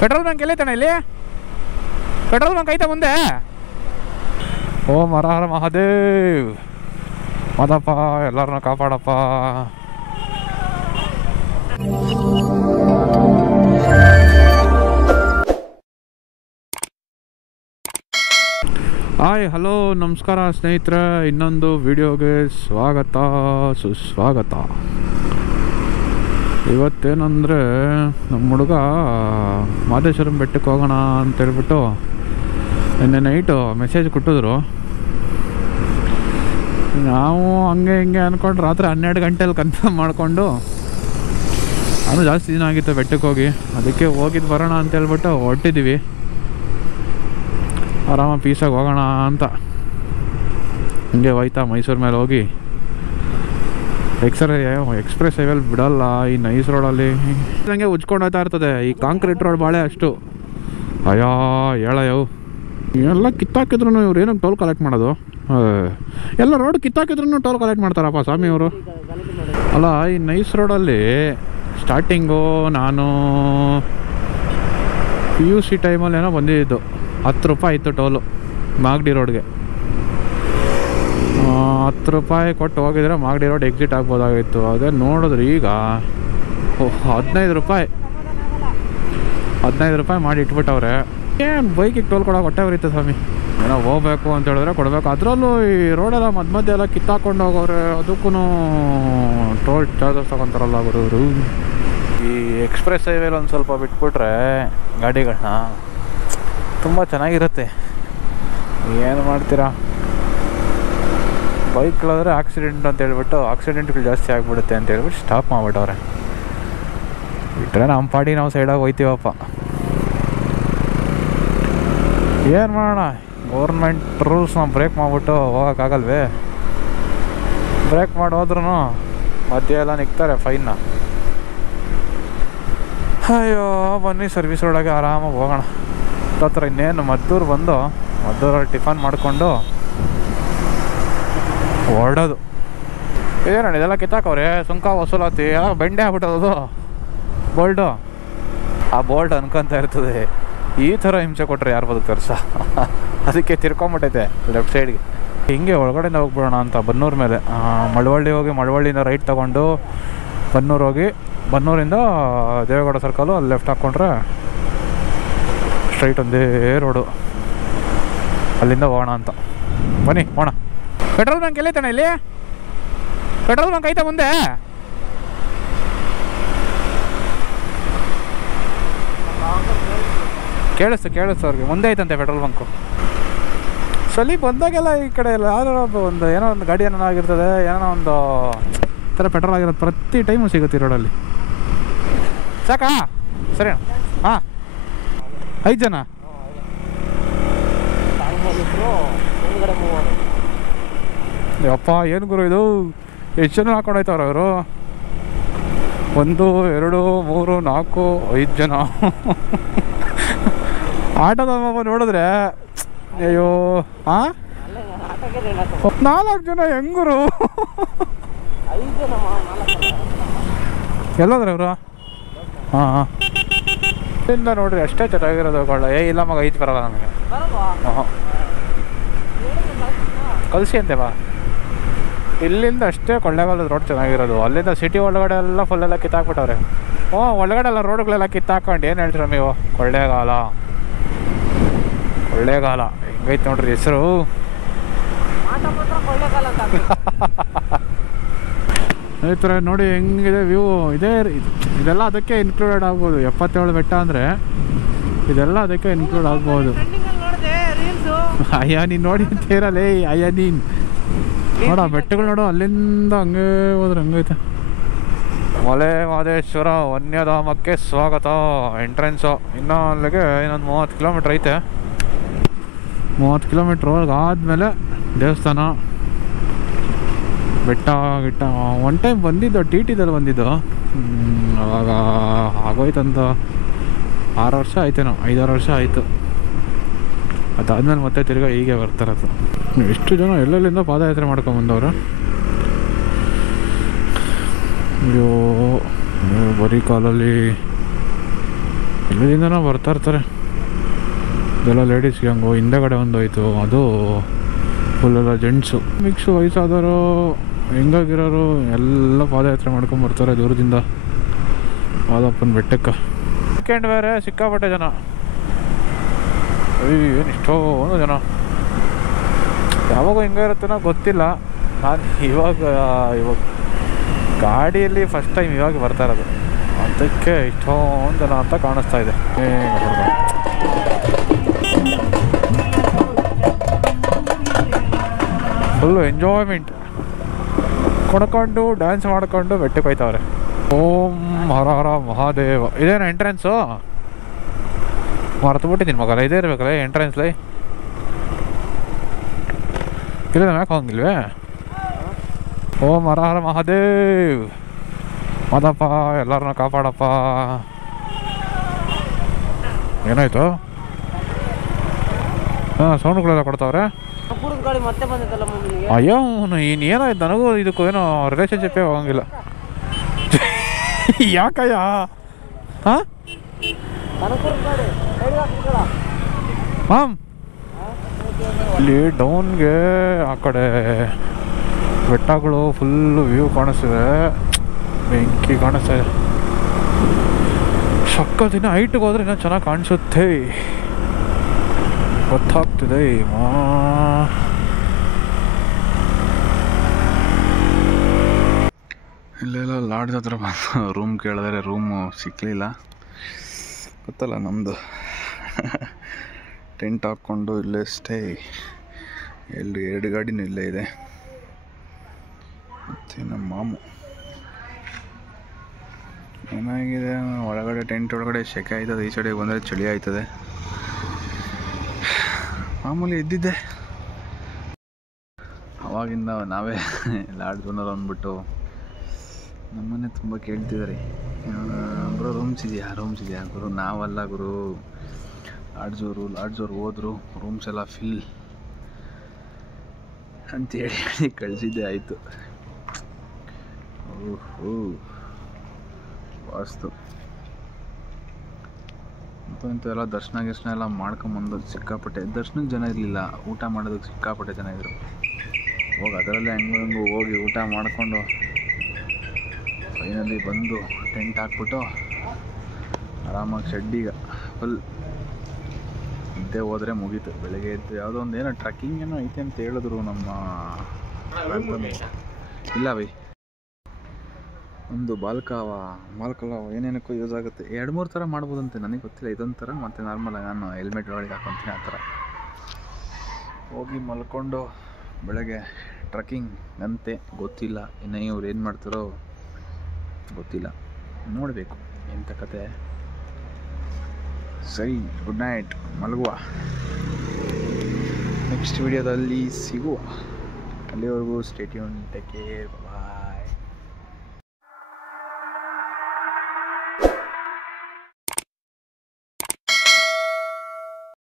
Petrol bunk ಎಲ್ಲೈತಣ್ಣ ಇಲ್ಲಿ? Petrol bunk ಐತಾ ಮುಂದೆ? ಓಂ ಹರ ಹರ ಮಹಾದೇವ್. ಮಾದಪ್ಪ ಎಲ್ಲರನ್ನ ಕಾಪಾಡಪ್ಪ. ಹಾಯ್ ಹಲೋ ನಮಸ್ಕಾರ ಸ್ನೇಹಿತರೆ, ಇನ್ನೊಂದು ವಿಡಿಯೋಗೆ ಸ್ವಾಗತ ಸುಸ್ವಾಗತ. ಇವತ್ತೇನಂದರೆ ನಮ್ಮ ಹುಡುಗ ಮಾದೇಶ್ವರಂ ಬೆಟ್ಟಕ್ಕೆ ಹೋಗೋಣ ಅಂತೇಳ್ಬಿಟ್ಟು ನಿನ್ನೆ ನೈಟು ಮೆಸೇಜ್ ಕೊಟ್ಟಿದ್ರು. ನಾವು ಹಂಗೆ ಹಿಂಗೆ ಅಂದ್ಕೊಂಡು ರಾತ್ರಿ 12 ಗಂಟೆಯಲ್ಲಿ ಕನ್ಫರ್ಮ್ ಮಾಡಿಕೊಂಡು, ಅದು ಜಾಸ್ತಿ ದಿನ ಆಗಿತ್ತು ಬೆಟ್ಟಕ್ಕೆ ಹೋಗಿ, ಅದಕ್ಕೆ ಹೋಗಿದ್ದು ಬರೋಣ ಅಂತೇಳ್ಬಿಟ್ಟು ಹೊರಟಿದ್ದೀವಿ. ಆರಾಮ ಪೀಸಾಗಿ ಹೋಗೋಣ ಅಂತ ಹಂಗೆ ಹೋಯ್ತಾ ಮೈಸೂರು ಮೇಲೆ ಹೋಗಿ ಎಕ್ಸ್ಪ್ರೆಸ್ ಹೈವೇಲಿ ಬಿಡಲ್ಲ. ಈ ನೈಸ್ ರೋಡಲ್ಲಿ ಹಂಗೆ ಉಜ್ಕೊಂಡು ಹೋಗ್ತಾ ಇರ್ತದೆ. ಈ ಕಾಂಕ್ರೀಟ್ ರೋಡ್ ಬಾಳೆ ಅಷ್ಟು ಅಯ್ಯೋ ಹೇಳಯ್ಯವು ಎಲ್ಲ ಕಿತ್ತಾಕಿದ್ರು ಇವ್ರು ಏನಕ್ಕೆ ಟೋಲ್ ಕಲೆಕ್ಟ್ ಮಾಡೋದು? ಎಲ್ಲ ರೋಡ್ ಕಿತ್ತಾಕಿದ್ರು ಟೋಲ್ ಕಲೆಕ್ಟ್ ಮಾಡ್ತಾರಪ್ಪ ಸ್ವಾಮಿ ಅವರು. ಅಲ್ಲ ಈ ನೈಸ್ ರೋಡಲ್ಲಿ ಸ್ಟಾರ್ಟಿಂಗು ನಾನು PUC ಟೈಮಲ್ಲಿ ಏನೋ ಬಂದಿದ್ದು, 10 ರೂಪಾಯಿ ಇತ್ತು ಟೋಲು ಮಾಗಡಿ ರೋಡ್ಗೆ. 10 ರೂಪಾಯಿ ಕೊಟ್ಟು ಹೋಗಿದ್ರೆ ಮಾಗಡಿ ರೋಡ್ ಎಕ್ಸಿಟ್ ಆಗ್ಬೋದಾಗಿತ್ತು. ಅದೇ ನೋಡಿದ್ರೆ ಈಗ 15 ರೂಪಾಯಿ ಮಾಡಿ ಇಟ್ಬಿಟ್ಟವ್ರೆ. ಏನು ಬೈಕಿಗೆ ಟೋಲ್ ಕೊಡೋಕೆ ಹೊಟ್ಟೆ ಬರೀತೆ ಸ್ವಾಮಿ. ಏನೋ ಹೋಗ್ಬೇಕು ಅಂತ ಹೇಳಿದ್ರೆ ಕೊಡಬೇಕು. ಅದರಲ್ಲೂ ಈ ರೋಡೆಲ್ಲ ಮಧ್ಯ ಎಲ್ಲ ಕಿತ್ತಾಕೊಂಡು ಹೋಗೋರೆ, ಅದಕ್ಕೂ ಟೋಲ್ ಚಾರ್ಜಸ್ ತಗೊತಾರಲ್ಲ ಬರೋರು. ಈ ಎಕ್ಸ್ಪ್ರೆಸ್ ಹೈವೇಲಿ ಒಂದು ಸ್ವಲ್ಪ ಬಿಟ್ಬಿಟ್ರೆ ಗಾಡಿಗಳನ್ನ ತುಂಬ ಚೆನ್ನಾಗಿರುತ್ತೆ. ಏನು ಮಾಡ್ತೀರಾ, ಬೈಕ್ಗಳಾದರೆ ಆಕ್ಸಿಡೆಂಟ್ ಅಂತ ಹೇಳ್ಬಿಟ್ಟು ಆಕ್ಸಿಡೆಂಟ್ಗಳು ಜಾಸ್ತಿ ಆಗಿಬಿಡುತ್ತೆ ಅಂತ ಹೇಳ್ಬಿಟ್ಟು ಸ್ಟಾಪ್ ಮಾಡಿಬಿಟ್ಟವ್ರೆ. ಬಿಟ್ಟರೆ ನಮ್ಮ ಪಾಡಿ ನಾವು ಸೈಡಾಗಿ ಹೋಯ್ತೀವಪ್ಪ. ಏನು ಮಾಡೋಣ, ಗೌರ್ಮೆಂಟ್ ರೂಲ್ಸ್ನ ಬ್ರೇಕ್ ಮಾಡಿಬಿಟ್ಟು ಹೋಗೋಕ್ಕಾಗಲ್ವೇ? ಬ್ರೇಕ್ ಮಾಡಿ ಹೋದ್ರೂ ಮಧ್ಯ ಎಲ್ಲ ನಿಗ್ತಾರೆ ಫೈನ್ನ. ಅಯ್ಯೋ ಬನ್ನಿ ಸರ್ವಿಸ್ ರೋಡಾಗೆ ಆರಾಮಾಗಿ ಹೋಗೋಣ. ಹತ್ರ ಇನ್ನೇನು ಮದ್ದೂರು ಬಂದು ಮದ್ದೂರಲ್ಲಿ ಟಿಫನ್ ಮಾಡಿಕೊಂಡು ಹೊರಡೋದು. ಏನಣ್ಣ ಇದೆಲ್ಲ ಕಿತ್ತಾಕವ್ರೆ, ಸುಂಕ ವಸೂಲಾತಿ ಎಲ್ಲ ಬೆಂಡೆ ಆಗ್ಬಿಟ್ಟದು ಬೋಲ್ಡು. ಆ ಬೋಲ್ಡ್ ಅನ್ಕೊತಾ ಇರ್ತದೆ, ಈ ಥರ ಹಿಂಸೆ ಕೊಟ್ಟರೆ ಯಾರು ಬದುಕ್ತಾರೆ ಸಹ. ಅದಕ್ಕೆ ತಿರ್ಕೊಂಬಿಟ್ಟೈತೆ ಲೆಫ್ಟ್ ಸೈಡ್ಗೆ. ಹಿಂಗೆ ಒಳಗಡೆಯಿಂದ ಹೋಗ್ಬಿಡೋಣ ಅಂತ ಬನ್ನೂರು ಮೇಲೆ ಮಳವಳ್ಳಿ ಹೋಗಿ ಮಳವಳ್ಳಿಯಿಂದ ರೈಟ್ ತೊಗೊಂಡು ಬನ್ನೂರು ಹೋಗಿ, ಬನ್ನೂರಿಂದ ದೇವೇಗೌಡ ಸರ್ಕಲು ಅಲ್ಲಿ ಲೆಫ್ಟ್ ಹಾಕ್ಕೊಂಡ್ರೆ ಸ್ಟ್ರೈಟ್ ಒಂದೇ ರೋಡು, ಅಲ್ಲಿಂದ ಹೋಗೋಣ ಅಂತ. ಬನ್ನಿ ಹೋಗೋಣ. ಪೆಟ್ರೋಲ್ ಬಂಕ್ ಎಲ್ಲೈತಣ್ಣ ಇಲ್ಲಿ? ಪೆಟ್ರೋಲ್ ಬಂಕ್ ಐತಾ ಮುಂದೆ? ಕೇಳಿಸ್ತು ಅವ್ರಿಗೆ, ಮುಂದೆ ಐತಂತೆ ಪೆಟ್ರೋಲ್ ಬಂಕು. ಸಲಿ ಬಂದಾಗೆಲ್ಲ ಈ ಕಡೆ ಎಲ್ಲ ಯಾರೋ ಒಂದು ಏನೋ ಒಂದು ಗಾಡಿ ಏನೋ ಆಗಿರ್ತದೆ, ಏನೋ ಒಂದು ಥರ ಪೆಟ್ರೋಲ್ ಆಗಿರೋದು ಪ್ರತಿ ಟೈಮು ಸಿಗುತ್ತೆ ಈ ರೋಡಲ್ಲಿ. ಸಾಕಾ? ಸರಿ ಅಣ್ಣ. ಹಾಂ 5 ಜನ. ಯಪ್ಪ ಏನು ಗುರು ಇದು, ಎಷ್ಟು ಜನ ಹಾಕೊಂಡೋಯ್ತವ್ರ ಅವರು? 1 2 3 4 5 ಜನ. ಆಟೋದ ನೋಡಿದ್ರೆ ಅಯ್ಯೋ. ಹಾಂ 4 ಜನ ಹೆಂಗುರು? ಎಲ್ಲೋದ್ರೆ ಅವರು? ಹಾಂ ಇಲ್ಲಿಂದ ನೋಡ್ರಿ ಅಷ್ಟೇ ಚೆನ್ನಾಗಿರೋದು ಕೊಳ್ಳ. ಇಲ್ಲ ಮಗ ಈಜು ಬರಲ್ಲ ನಮಗೆ. ಹಾಂ ಕಲಿಸಿ ಅಂತೇವಾ? ಇಲ್ಲಿಂದ ಅಷ್ಟೇ ಕೊಳ್ಳೇಗಾಲದ ರೋಡ್ ಚೆನ್ನಾಗಿರೋದು. ಅಲ್ಲಿಂದ ಸಿಟಿ ಒಳಗಡೆ ಎಲ್ಲ ಫುಲ್ಲೆಲ್ಲ ಕಿತ್ತಾಕ್ಬಿಟ್ಟವ್ರೆ. ಒಳಗಡೆ ಎಲ್ಲ ರೋಡ್ಗಳೆಲ್ಲ ಕಿತ್ತಾಕೊಂಡು ಏನು ಹೇಳ್ತೀರ ನೀವು? ಕೊಳ್ಳೇಗಾಲ ಹೆಂಗೈತೆ ನೋಡ್ರಿ ಹೆಸರು. ಈ ಥರ ನೋಡಿ ಹೆಂಗಿದೆ ವ್ಯೂ. ಇದೆಲ್ಲ ಅದಕ್ಕೆ ಇನ್ಕ್ಲೂಡೆಡ್ ಆಗ್ಬೋದು. 77 ಬೆಟ್ಟ ಅಂದರೆ ಇದೆಲ್ಲ ಅದಕ್ಕೆ ಇನ್ಕ್ಲೂಡ್ ಆಗ್ಬೋದು. ಅಯ್ಯ ನೀನು ನೋಡಿ ಅಂತೀರಲ್ಲೇ, ಅಯ್ಯ ನೀನು ನೋಡ ಬೆಟ್ಟಗಳು ನೋಡು, ಅಲ್ಲಿಂದ ಹಂಗೆ ಹೋದ್ರೆ ಹಂಗೈತೆ. ಮಲೆ ಮಾದೇಶ್ವರ ವನ್ಯಧಾಮಕ್ಕೆ ಸ್ವಾಗತ. ಎಂಟ್ರೆನ್ಸು ಇನ್ನೂ ಅಲ್ಲಿಗೆ ಇನ್ನೊಂದು 30 ಕಿಲೋಮೀಟ್ರ್ ಐತೆ. 30 ಕಿಲೋಮೀಟ್ರ್ ಆದಮೇಲೆ ದೇವಸ್ಥಾನ, ಬೆಟ್ಟ ಗಿಟ್ಟ. ಒನ್ ಟೈಮ್ ಬಂದಿದ್ದು TTದಲ್ಲಿ ಬಂದಿದ್ದು, ಅವಾಗ ಆಗೋಯ್ತಂತ 6 ವರ್ಷ ಆಯ್ತೇನೋ, 5-6 ವರ್ಷ ಆಯಿತು. ಅದಾದ್ಮೇಲೆ ಮತ್ತೆ ತಿರ್ಗಾ ಹೀಗೆ ಬರ್ತಾರದು. ಎಷ್ಟು ಜನ ಎಲ್ಲೆಲ್ಲಿಂದ ಪಾದಯಾತ್ರೆ ಮಾಡ್ಕೊಂಬಂದವರು. ಅಯ್ಯೋ ಬರೀ ಕಾಲಲ್ಲಿ ಇಲ್ಲಿಂದನೂ ಬರ್ತಾ ಇರ್ತಾರೆ. ಇದೆಲ್ಲ ಲೇಡೀಸ್ ಗ್ಯಾಂಗು. ಹಿಂದೆಗಡೆ ಒಂದು ಹೋಯ್ತು, ಅದು ಫುಲ್ಲೆಲ್ಲ ಜೆಂಟ್ಸು ಮಿಕ್ಸು. ವಯಸ್ಸಾದವರು, ಹೆಂಗಾಗಿರೋರು ಎಲ್ಲ ಪಾದಯಾತ್ರೆ ಮಾಡ್ಕೊಂಬರ್ತಾರೆ ದೂರದಿಂದ ಮಾದಪ್ಪನ ಬೆಟ್ಟಕ್ಕೆ. ವೀಕೆಂಡ್ ಬೇರೆ, ಸಿಕ್ಕಾಪಟ್ಟೆ ಜನ. ಏನು ಇಷ್ಟೊಂದು ಜನ. ಯಾವಾಗ ಹಿಂಗೆ ಇರುತ್ತೋ ಗೊತ್ತಿಲ್ಲ. ನಾನು ಇವಾಗ ಗಾಡಿಯಲ್ಲಿ ಫಸ್ಟ್ ಟೈಮ್ ಇವಾಗ ಬರ್ತಾ ಇರೋದು, ಅದಕ್ಕೆ ಇಷ್ಟೊಂದು ಜನ ಅಂತ ಕಾಣಿಸ್ತಾ ಇದೆ. ಫುಲ್ಲು ಎಂಜಾಯ್ಮೆಂಟ್, ಕುಣ್ಕೊಂಡು ಡ್ಯಾನ್ಸ್ ಮಾಡ್ಕೊಂಡು ಬೆಟ್ಟಕ್ಕೆ ಹೋಯ್ತವ್ರೆ. ಓಂ ಹರ ಹರ ಮಹಾದೇವ. ಇದೇನು ಎಂಟ್ರೆನ್ಸು? ಮರ್ತುಬಿಟ್ಟಿದ್ದೀನಿ ಮಗಲ್ಲ, ಇದೇ ಇರ್ಬೇಕಲ್ಲ ಎಂಟ್ರೆನ್ಸ್ಲಿ. ಇಲ್ಲ ಮ್ಯಾಕೆ ಹೋಗಿಲ್ವೇ? ಓಂ ಹರ ಹರ ಮಹಾದೇವ್. ಮಾದಪ್ಪ ಎಲ್ಲರನ್ನ ಕಾಪಾಡಪ್ಪ. ಏನಾಯ್ತು? ಹಾಂ, ಸೌಂಡ್ಗಳೆಲ್ಲ ಕೊಡ್ತಾವ್ರೆ. ಅಯ್ಯೋ ಏನಾಯ್ತು? ನನಗೂ ಇದಕ್ಕೂ ಏನೋ ರಿಲೇಷನ್ಶಿಪ್ಪೇ ಹೋಗಂಗಿಲ್ಲ. ಯಾಕಯ್ಯ? ಹಾಂ ಹಾಂ, ಇಲ್ಲಿ ಡೌನ್ಗೆ ಆ ಕಡೆ ಬೆಟ್ಟಗಳು ಫುಲ್ಲು ವ್ಯೂ ಕಾಣಿಸ್ತಿದೆ. ಬೆಂಕಿ ಕಾಣಿಸ್ತಾ ಇದೆ. ಸಕ್ಕತ್ತಿನ ಹೈಟಿಗೆ ಹೋದ್ರೆ ಇನ್ನೂ ಚೆನ್ನಾಗಿ ಕಾಣಿಸುತ್ತೆ, ಗೊತ್ತಾಗ್ತಿದೆ. ಇಲ್ಲೆಲ್ಲ ಲಾಡ್ಜ್ ಹತ್ರ ಬಂದು ರೂಮ್ ಕೇಳಿದ್ರೆ ರೂಮು ಸಿಕ್ಕಲಿಲ್ಲ. ಗೊತ್ತಲ್ಲ ನಮ್ಮದು, ಟೆಂಟ್ ಹಾಕ್ಕೊಂಡು ಇಲ್ಲೇ ಸ್ಟೇ. ಎರಡು ಗಾಡಿನೂ ಇಲ್ಲೇ ಇದೆ. ಮತ್ತು ನಮ್ಮ ಮಾಮು ಏನಾಗಿದೆ, ಒಳಗಡೆ ಟೆಂಟ್ ಒಳಗಡೆ ಸೆಕೆ ಆಯ್ತದೆ, ಈ ಸೈಡಿಗೆ ಬಂದರೆ ಚಳಿ ಆಯ್ತದೆ. ಮಾಮೂಲಿ ಇದ್ದಿದ್ದೆ. ಅವಾಗಿಂದ ನಾವೇ ಲಾಡ್ಜ್ ಓನರ್ ಅಂದ್ಬಿಟ್ಟು ನಮ್ಮನ್ನೇ ತುಂಬ ಕೇಳ್ತಿದ್ದಾರೆ, ಬ್ರೋ ರೂಮ್ಸ್ ಇದೆಯಾ ಗುರು. ನಾವಲ್ಲ ಗುರು, ಲಾಡ್ಜೋರು ಹೋದ್ರು, ರೂಮ್ಸ್ ಎಲ್ಲ ಫಿಲ್ ಅಂತೇಳಿ ಕಳಿಸಿದ್ದೆ ಆಯಿತು. ಓಹೋ ವಾಸ್ತು ಇಂಥ ಎಲ್ಲ ದರ್ಶನ ಎಲ್ಲ ಮಾಡ್ಕೊಂಬಂದು ಸಿಕ್ಕಾಪಟ್ಟೆ. ದರ್ಶನಕ್ಕೆ ಜನ ಇರಲಿಲ್ಲ, ಊಟ ಮಾಡೋದಕ್ಕೆ ಸಿಕ್ಕಾಪಟ್ಟೆ ಜನ ಇದ್ರು. ಅದರಲ್ಲೇ ಹೆಂಗೂ ಹೋಗಿ ಊಟ ಮಾಡಿಕೊಂಡು ಫೈನಲ್ಲಿ ಬಂದು ಟೆಂಟ್ ಹಾಕ್ಬಿಟ್ಟು ಆರಾಮಾಗಿ ಶೆಡ್ಡಿಗೆ ಫುಲ್ ನಿದ್ದೆ ಹೋದರೆ ಮುಗೀತು. ಬೆಳಗ್ಗೆ ಎದ್ದು ಯಾವುದೋ ಒಂದು ಏನೋ ಟ್ರಕ್ಕಿಂಗ್ ಏನೋ ಐತೆ ಅಂತ ಹೇಳಿದ್ರು ನಮ್ಮ. ಇಲ್ಲ ಬೈ, ಒಂದು ಬಾಲ್ಕವ ಏನೇನಕ್ಕೂ ಯೂಸ್ ಆಗುತ್ತೆ. 2-3 ಥರ ಮಾಡ್ಬೋದಂತೆ, ನನಗೆ ಗೊತ್ತಿಲ್ಲ. ಇದೊಂಥರ ಮತ್ತು ನಾರ್ಮಲಾಗಿ ನಾನು ಹೆಲ್ಮೆಟ್ ಒಳಗೆ ಹಾಕೊತೀನಿ, ಆ ಥರ ಹೋಗಿ ಮಲ್ಕೊಂಡು ಬೆಳಗ್ಗೆ ಟ್ರಕ್ಕಿಂಗ್ ಅಂತೆ. ಗೊತ್ತಿಲ್ಲ ಇನ್ನು ಇವ್ರು ಏನು ಮಾಡ್ತಾರೋ ಗೊತ್ತಿಲ್ಲ, ನೋಡಬೇಕು ಎಂಥ ಕತೆ. ಸರಿ, ಗುಡ್ ನೈಟ್, ಮಲಗುವ. ನೆಕ್ಸ್ಟ್ ವಿಡಿಯೋದಲ್ಲಿ ಸಿಗುವ. ಅಲ್ಲಿವರೆಗೂ ಸ್ಟೇ ಟ್ಯೂನ್, ಟೇಕ್ ಕೇರ್.